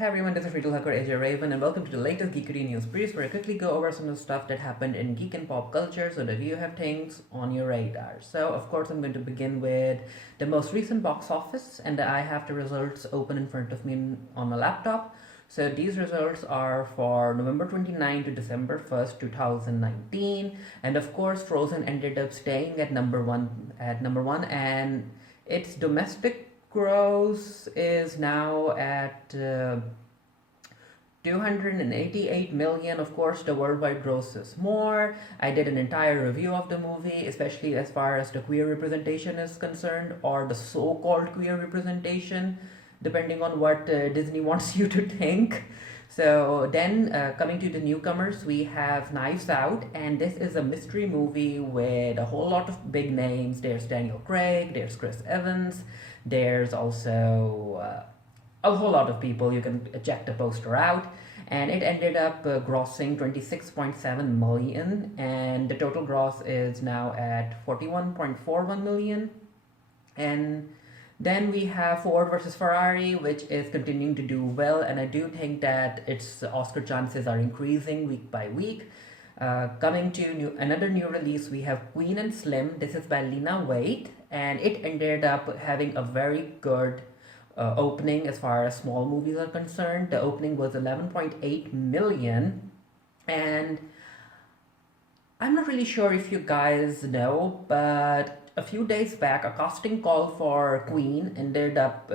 Hi everyone, this is Riddle Hacker AJ Raven and welcome to the latest Geekiary News Briefs where I quickly go over some of the stuff that happened in geek and pop culture so that you have things on your radar. So of course I'm going to begin with the most recent box office and I have the results open in front of me on my laptop. So these results are for November 29 to December 1st, 2019, and of course Frozen ended up staying at number one and its domestic gross is now at 288 million. Of course, the worldwide gross is more. I did an entire review of the movie, especially as far as the queer representation is concerned, or the so called queer representation, depending on what Disney wants you to think. So then, coming to the newcomers, we have Knives Out, and this is a mystery movie with a whole lot of big names. There's Daniel Craig, there's Chris Evans, there's also a whole lot of people. You can check the poster out, and it ended up grossing 26.7 million, and the total gross is now at 41.41 million. And then we have Ford versus Ferrari, which is continuing to do well, and I do think that its Oscar chances are increasing week by week. Coming to another new release, we have Queen and Slim. This is by Lena Waithe, and it ended up having a very good opening as far as small movies are concerned. The opening was 11.8 million, and I'm not really sure if you guys know, but a few days back, a casting call for Queen ended up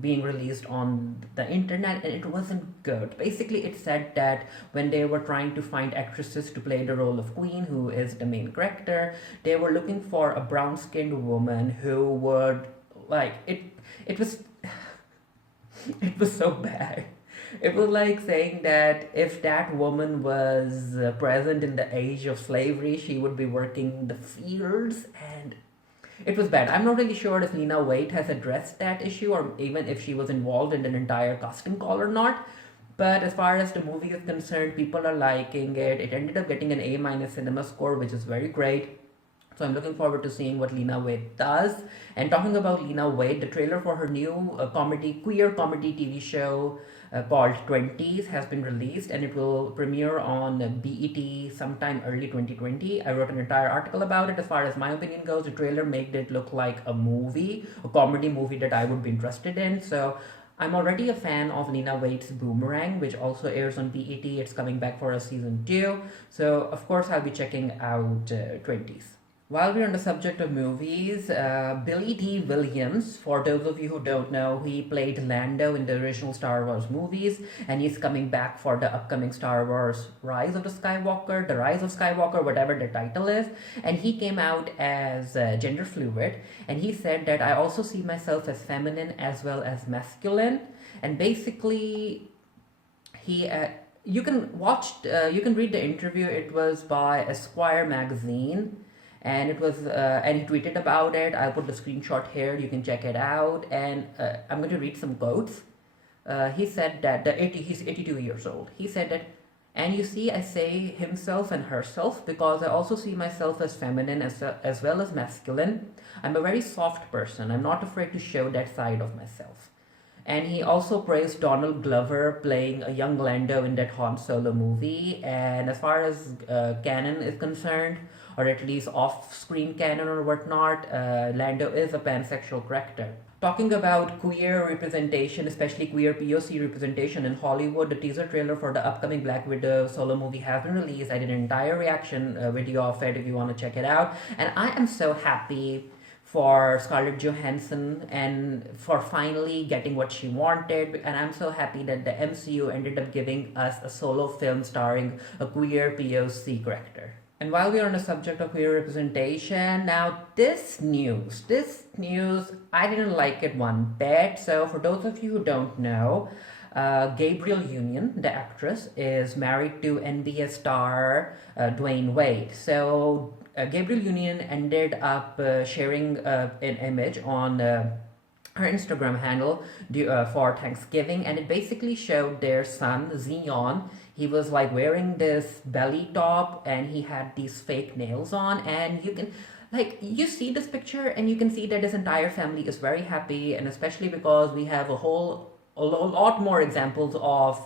being released on the internet, and it wasn't good. Basically, it said that when they were trying to find actresses to play the role of Queen, who is the main character, they were looking for a brown-skinned woman who would like it. It was it was so bad. It was like saying that if that woman was present in the age of slavery, she would be working the fields, and it was bad. I'm not really sure if Lena Waithe has addressed that issue or even if she was involved in an entire casting call or not. But as far as the movie is concerned, people are liking it. It ended up getting an A minus cinema score, which is very great. So I'm looking forward to seeing what Lena Waithe does. And talking about Lena Waithe, the trailer for her new queer comedy TV show called Twenties has been released, and it will premiere on BET sometime early 2020. I wrote an entire article about it. As far as my opinion goes, the trailer made it look like a movie, a comedy movie that I would be interested in. So I'm already a fan of Lena Waithe's Boomerang, which also airs on BET. It's coming back for a season 2. So of course I'll be checking out Twenties. While we're on the subject of movies, Billy D. Williams, for those of you who don't know, he played Lando in the original Star Wars movies, and he's coming back for the upcoming Star Wars Rise of the Skywalker, the Rise of Skywalker, whatever the title is. And he came out as gender fluid, and he said that I also see myself as feminine as well as masculine. And basically, he you can read the interview. It was by Esquire magazine, and it was and he tweeted about it. I'll put the screenshot here, you can check it out, and I'm going to read some quotes. He said that he's 82 years old. He said that, and you see, I say himself and herself because I also see myself as feminine as well as masculine. I'm a very soft person. I'm not afraid to show that side of myself. And he also praised Donald Glover playing a young Lando in that Han Solo movie. And as far as canon is concerned, or at least off-screen canon or whatnot, Lando is a pansexual character. Talking about queer representation, especially queer POC representation in Hollywood, the teaser trailer for the upcoming Black Widow solo movie has been released. I did an entire reaction video of it if you want to check it out. And I am so happy for Scarlett Johansson and for finally getting what she wanted. And I'm so happy that the MCU ended up giving us a solo film starring a queer POC character. And while we're on the subject of queer representation, now this news, I didn't like it one bit. So for those of you who don't know, Gabrielle Union, the actress, is married to NBA star Dwayne Wade. So Gabrielle Union ended up sharing an image on her Instagram handle for Thanksgiving, and it basically showed their son Zion. He was like wearing this belly top, and he had these fake nails on, and you see this picture and you can see that his entire family is very happy, and especially because we have a whole lot more examples of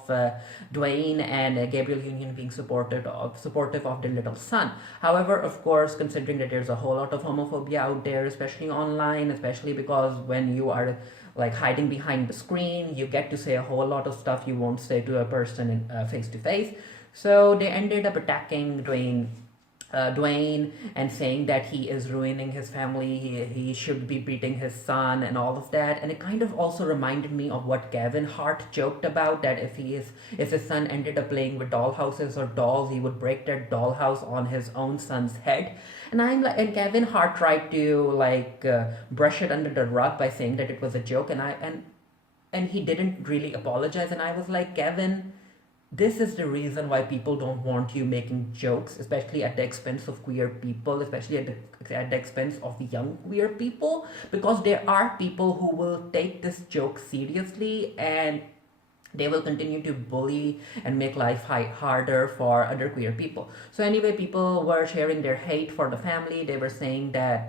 Dwayne and Gabrielle Union being supportive of their little son. However, of course, considering that there's a whole lot of homophobia out there, especially online, especially because when you are like hiding behind the screen, you get to say a whole lot of stuff you won't say to a person in face to face. So they ended up attacking Dwayne and saying that he is ruining his family, he should be beating his son and all of that. And it kind of also reminded me of what Kevin Hart joked about, that if his son ended up playing with dollhouses or dolls, he would break that dollhouse on his own son's head. And Kevin Hart tried to brush it under the rug by saying that it was a joke, and he didn't really apologize. And I was like, Kevin, this is the reason why people don't want you making jokes, especially at the expense of queer people, especially at the expense of the young queer people, because there are people who will take this joke seriously, and they will continue to bully and make life harder for other queer people. So anyway, people were sharing their hate for the family. They were saying that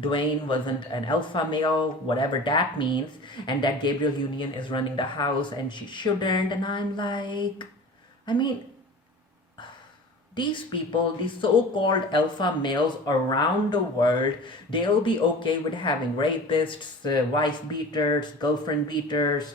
Dwayne wasn't an alpha male, whatever that means, and that Gabrielle Union is running the house and she shouldn't. And I'm like, I mean, these people, these so-called alpha males around the world, they'll be okay with having rapists, wife beaters, girlfriend beaters,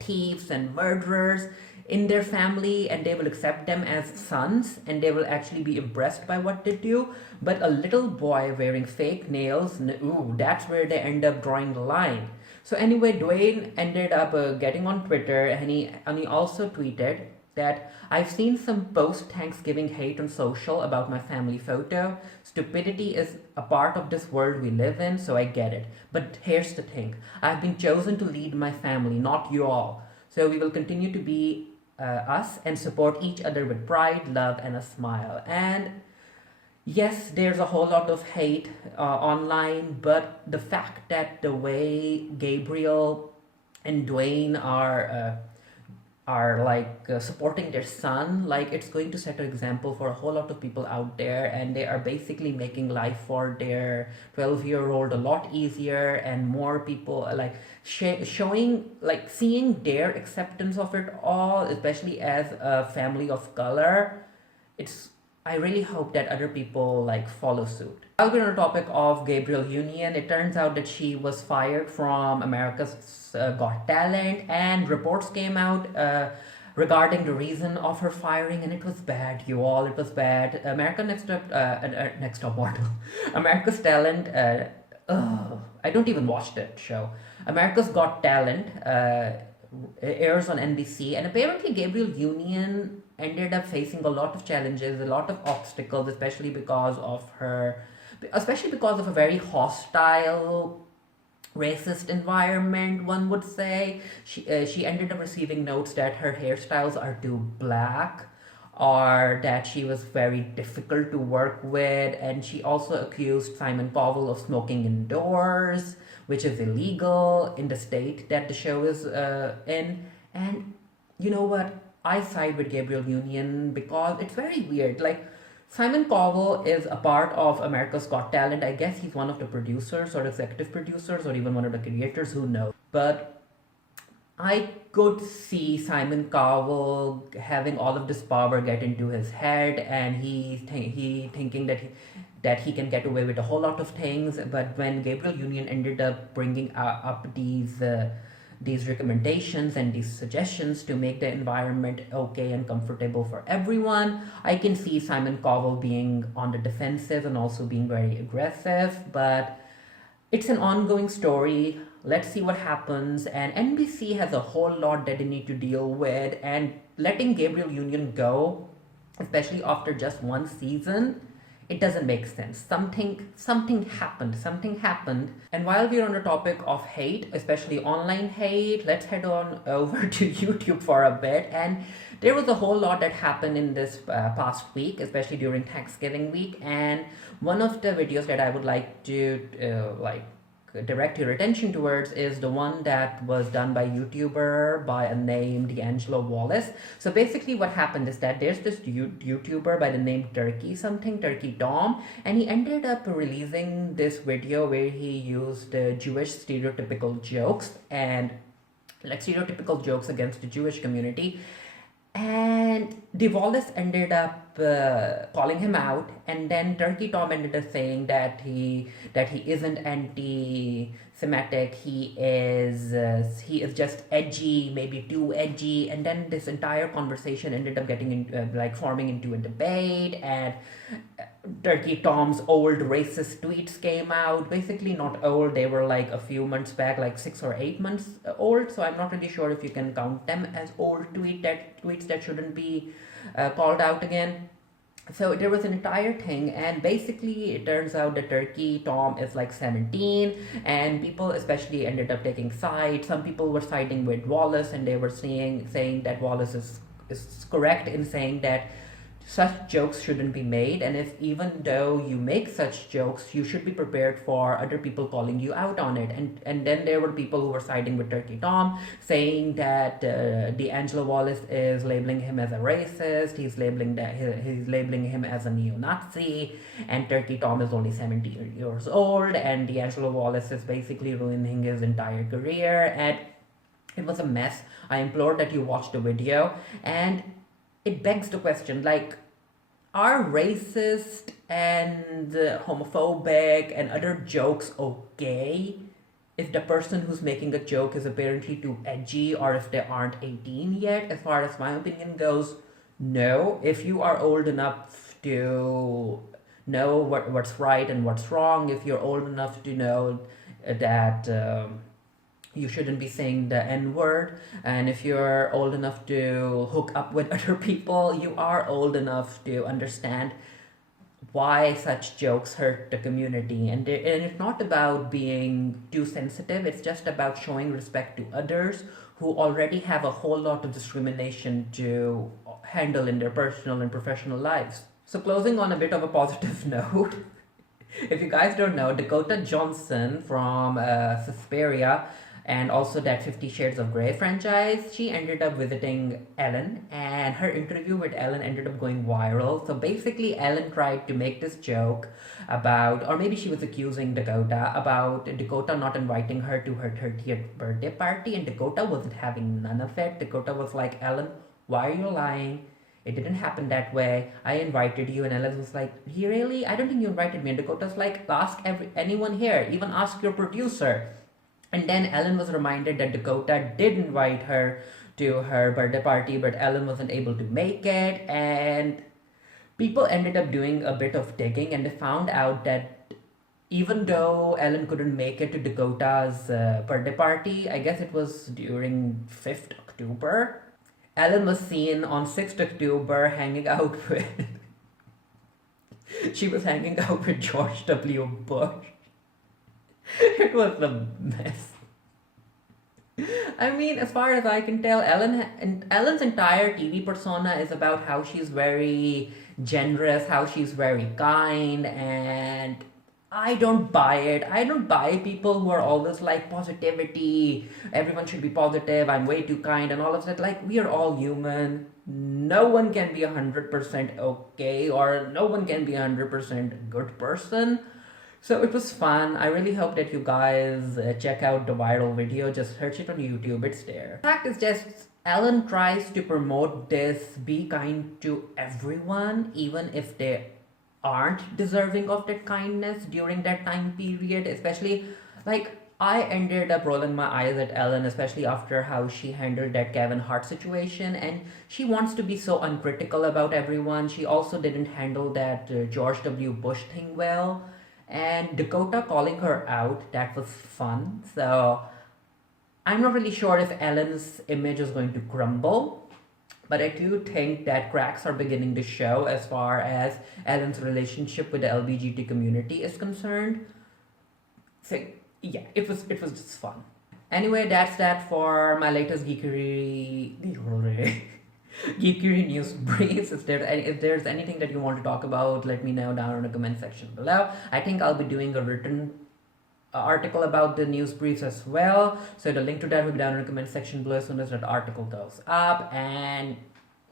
thieves and murderers in their family, and they will accept them as sons, and they will actually be impressed by what they do. But a little boy wearing fake nails, ooh, that's where they end up drawing the line. So anyway, Dwayne ended up getting on Twitter, and he also tweeted that I've seen some post-Thanksgiving hate on social about my family photo. Stupidity is a part of this world we live in, so I get it. But here's the thing. I've been chosen to lead my family, not you all. So we will continue to be us and support each other with pride, love, and a smile. And yes, there's a whole lot of hate online, but the fact that the way Gabrielle and Dwayne are supporting their son, like, it's going to set an example for a whole lot of people out there, and they are basically making life for their 12-year-old a lot easier, and more people showing, like, seeing their acceptance of it all, especially as a family of color. I really hope that other people follow suit. While we're on the topic of Gabrielle Union, it turns out that she was fired from America's Got Talent, and reports came out regarding the reason of her firing, and it was bad, you all. It was bad. Next Top Model, America's Talent. I don't even watch that show. America's Got Talent airs on NBC, and apparently Gabrielle Union ended up facing a lot of challenges, a lot of obstacles, especially because of a very hostile, racist environment, one would say. She ended up receiving notes that her hairstyles are too black, or that she was very difficult to work with, and she also accused Simon Cowell of smoking indoors, which is illegal in the state that the show is in. And you know what? I side with Gabrielle Union because it's very weird. Like, Simon Cowell is a part of America's Got Talent. I guess he's one of the producers or executive producers or even one of the creators, who knows. But I could see Simon Cowell having all of this power get into his head, and he thinking that he can get away with a whole lot of things. But when Gabrielle Union ended up bringing up these recommendations and these suggestions to make the environment okay and comfortable for everyone, I can see Simon Cowell being on the defensive and also being very aggressive. But it's an ongoing story. Let's see what happens. And NBC has a whole lot that they need to deal with, and letting Gabrielle Union go, especially after just one season, it doesn't make sense. Something happened. And while we're on the topic of hate, especially online hate, let's head on over to YouTube for a bit. And there was a whole lot that happened in this past week, especially during Thanksgiving week. And one of the videos that I would like to direct your attention towards is the one that was done by YouTuber by a name D'Angelo Wallace. So basically what happened is that there's this YouTuber by the name Turkey Tom, and he ended up releasing this video where he used Jewish stereotypical jokes and like stereotypical jokes against the Jewish community. And the Wallace ended up calling him out, and then Turkey Tom ended up saying that he isn't anti-Semitic. He is just edgy, maybe too edgy. And then this entire conversation ended up getting like forming into a debate, and Turkey Tom's old racist tweets came out. Basically, not old, they were like a few months back, like 6 or 8 months old. So I'm not really sure if you can count them as old tweets that shouldn't be called out again. So there was an entire thing, and basically it turns out that Turkey Tom is like 17, and people especially ended up taking sides. Some people were siding with Wallace, and they were saying that Wallace is correct in saying that such jokes shouldn't be made, and if even though you make such jokes, you should be prepared for other people calling you out on it. And then there were people who were siding with Turkey Tom, saying that D'Angelo Wallace is labeling him as a racist. He's labeling him as a neo-Nazi, and Turkey Tom is only 17 years old, and D'Angelo Wallace is basically ruining his entire career. And it was a mess. I implore that you watch the video, and it begs the question, like, are racist and homophobic and other jokes okay if the person who's making a joke is apparently too edgy, or if they aren't 18 yet? As far as my opinion goes, no. If you are old enough to know what's right and what's wrong, if you're old enough to know that you shouldn't be saying the N-word, and if you're old enough to hook up with other people, you are old enough to understand why such jokes hurt the community. And it's not about being too sensitive, it's just about showing respect to others who already have a whole lot of discrimination to handle in their personal and professional lives. So closing on a bit of a positive note, if you guys don't know, Dakota Johnson from Suspiria, and also that 50 Shades of Grey franchise, she ended up visiting Ellen, and her interview with Ellen ended up going viral. So basically, Ellen tried to make this joke about, or maybe she was accusing Dakota about Dakota not inviting her to her 30th birthday party, and Dakota wasn't having none of it. Dakota was like, Ellen, why are you lying? It didn't happen that way. I invited you. And Ellen was like, really? I don't think you invited me. And Dakota's like, ask anyone here, even ask your producer. And then Ellen was reminded that Dakota did invite her to her birthday party, but Ellen wasn't able to make it. And people ended up doing a bit of digging, and they found out that even though Ellen couldn't make it to Dakota's birthday party, I guess it was during 5th October, Ellen was seen on 6th October hanging out with... she was hanging out with George W. Bush. It was a mess. I mean, as far as I can tell, Ellen's entire TV persona is about how she's very generous, how she's very kind, and I don't buy it. I don't buy people who are always like positivity, everyone should be positive, I'm way too kind, and all of that. Like, we are all human. No one can be 100% okay, or no one can be 100% good person. So it was fun. I really hope that you guys check out the viral video. Just search it on YouTube, it's there. The fact is just, Ellen tries to promote this, be kind to everyone, even if they aren't deserving of that kindness during that time period. Especially, like, I ended up rolling my eyes at Ellen, especially after how she handled that Kevin Hart situation, and she wants to be so uncritical about everyone. She also didn't handle that George W. Bush thing well. And Dakota calling her out, that was fun. So I'm not really sure if Ellen's image is going to crumble, but I do think that cracks are beginning to show as far as Ellen's relationship with the LGBT community is concerned. So yeah, it was just fun. Anyway, that's that for my latest Geekiary News Briefs. If there's anything that you want to talk about, let me know down in the comment section below. I think I'll be doing a written article about the news briefs as well. So the link to that will be down in the comment section below as soon as that article goes up. And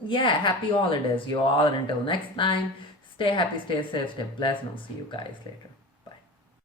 yeah, happy holidays, you all. And until next time, stay happy, stay safe, stay blessed, and I'll see you guys later.